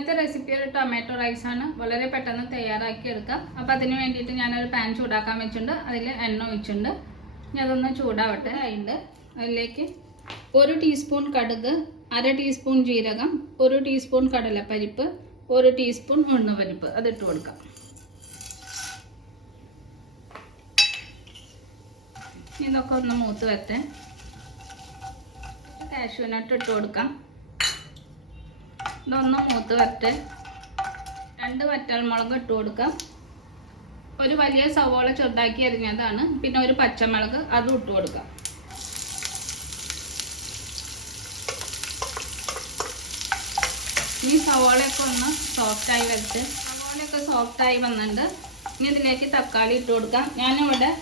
ഇന്നത്തെ റെസിപ്പി ഒരു tomato rice ആണ്. വളരെ പെട്ടെന്ന് തയ്യാറാക്കി എടുക്കാം. അപ്പോൾ അതിന് വേണ്ടിയിട്ട് ഞാനൊരു പാൻ ചൂടാക്കാൻ വെച്ചിട്ടുണ്ട്. അതിൽ എണ്ണ ഒഴിച്ചിട്ടുണ്ട്. ഞാൻ അതൊന്ന് ചൂടാവട്ടെ. അതിന്റെ അതിലേക്ക് ഒരു ടീസ്പൂൺ കടുക് അര ടീസ്പൂൺ ജീരകം ഒരു ടീസ്പൂൺ കടലപ്പരിപ്പ് ഒരു ടീസ്പൂൺ ഉഴുന്നുപരിപ്പ്. അതിട്ട് കൊടുക്കാം. ഇതൊക്കെ ഒന്ന് മൂത്ത് വരട്ടെ. കാഷ്യൂനട്ട് ഇട്ട് കൊടുക്കാം. ഇതൊന്ന് മൂത്ത് വരട്ടെ. രണ്ട് വറ്റൽമുളക് ഇട്ട് കൊടുക്കാം. ഒരു വലിയ സവോള ചെറുതാക്കി അരിഞ്ഞതാണ്. പിന്നെ ഒരു പച്ചമുളക് അതും ഇട്ട് കൊടുക്കാം. ഇനി സവോളയൊക്കെ ഒന്ന് സോഫ്റ്റായി വരട്ടെ. സവോളയൊക്കെ സോഫ്റ്റായി വന്നിട്ടുണ്ട്. ഇനി ഇതിലേക്ക് തക്കാളി ഇട്ട് കൊടുക്കാം. ഞാനിവിടെ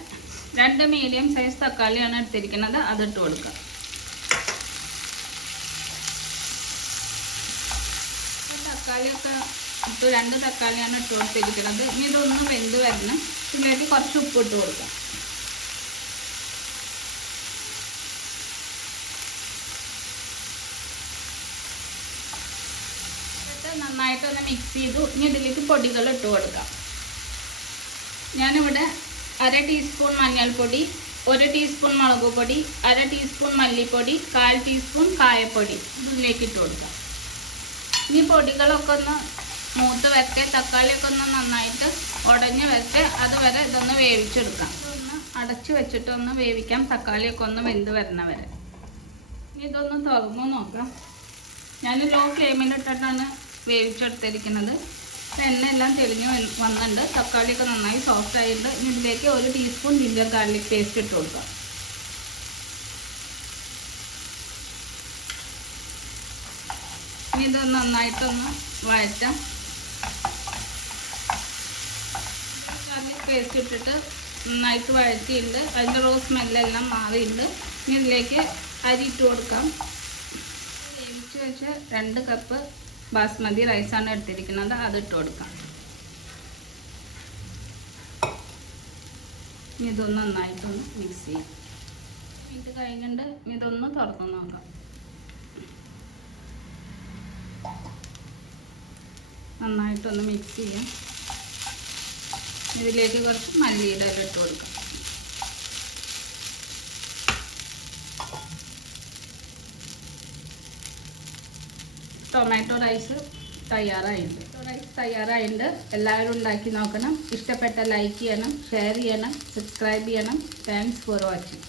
രണ്ട് മീഡിയം സൈസ് തക്കാളിയാണ് എടുത്തിരിക്കുന്നത്. അതിട്ട് കൊടുക്കാം. തക്കാളിയൊക്കെ ഇട്ട് രണ്ട് തക്കാളിയാണ് ഇട്ട് കൊടുത്തിരിക്കുന്നത്. ഇനി ഇതൊന്ന് വെന്ത് വരണം. ഇതിലേക്ക് കുറച്ച് ഉപ്പ് ഇട്ട് കൊടുക്കാം. എന്നിട്ട് നന്നായിട്ടൊന്ന് മിക്സ് ചെയ്തു. ഇനി ഇതിലേക്ക് പൊടികൾ ഇട്ട് കൊടുക്കാം. ഞാനിവിടെ അര ടീസ്പൂൺ മഞ്ഞൾപ്പൊടി ഒരു ടീസ്പൂൺ മുളക് പൊടി അര ടീസ്പൂൺ മല്ലിപ്പൊടി കാൽ ടീസ്പൂൺ കായപ്പൊടി ഇതിലേക്ക് ഇട്ട് കൊടുക്കാം. ഈ പൊടികളൊക്കെ ഒന്ന് മൂത്ത് വരട്ടെ തക്കാളിയൊക്കെ ഒന്ന് നന്നായിട്ട് ഉടഞ്ഞ് വെച്ച് അതുവരെ ഇതൊന്ന് വേവിച്ചെടുക്കാം. ഇതൊന്ന് അടച്ചു വെച്ചിട്ട് ഒന്ന് വേവിക്കാം. തക്കാളിയൊക്കെ ഒന്ന് വെന്ത് വരുന്നവരെ വരെ ഇനി ഇതൊന്ന് തുറന്നു നോക്കാം. ഞാൻ ലോ ഫ്ലെയിമിൽ ഇട്ടിട്ടാണ് വേവിച്ചെടുത്തിരിക്കുന്നത്. എണ്ണ എല്ലാം തെളിഞ്ഞ് വന്ന് വന്നിട്ടുണ്ട്. തക്കാളിയൊക്കെ നന്നായി സോഫ്റ്റ് ആയിട്ടുണ്ട്. ഇനി ഇതിലേക്ക് ഒരു ടീസ്പൂൺ ജിഞ്ചർ ഗാർലിക് പേസ്റ്റ് ഇട്ട് കൊടുക്കാം. ഇനി ഇത് നന്നായിട്ടൊന്ന് വഴറ്റാം. ഗാർലിക് പേസ്റ്റ് ഇട്ടിട്ട് നന്നായിട്ട് വഴറ്റിയിട്ടുണ്ട്. അതിന്റെ റോസ് സ്മെല്ലെല്ലാം മാറിയിട്ടുണ്ട്. ഇനി ഇതിലേക്ക് അരി ഇട്ട് കൊടുക്കാം. വേവിച്ച് വെച്ച് രണ്ട് കപ്പ് ബാസ്മതി റൈസാണ് എടുത്തിരിക്കുന്നത്. അത് ഇട്ട് കൊടുക്കാം. ഇതൊന്ന് നന്നായിട്ടൊന്ന് മിക്സ് ചെയ്യാം. ഇത് കഴിഞ്ഞിട്ട് ഇതൊന്ന് തുറന്ന് നോക്കാം. നന്നായിട്ടൊന്ന് മിക്സ് ചെയ്യാം. ഇതിലേക്ക് കുറച്ച് മല്ലിയുടെ ഇല ഇട്ട് കൊടുക്കാം. ടൊമാറ്റോ റൈസ് തയ്യാറായിട്ടുണ്ട്. റൈസ് തയ്യാറായിട്ടുണ്ട്. എല്ലാവരും ഉണ്ടാക്കി നോക്കണം. ഇഷ്ടപ്പെട്ട ലൈക്ക് ചെയ്യണം ഷെയർ ചെയ്യണം സബ്സ്ക്രൈബ് ചെയ്യണം. Thanks for watching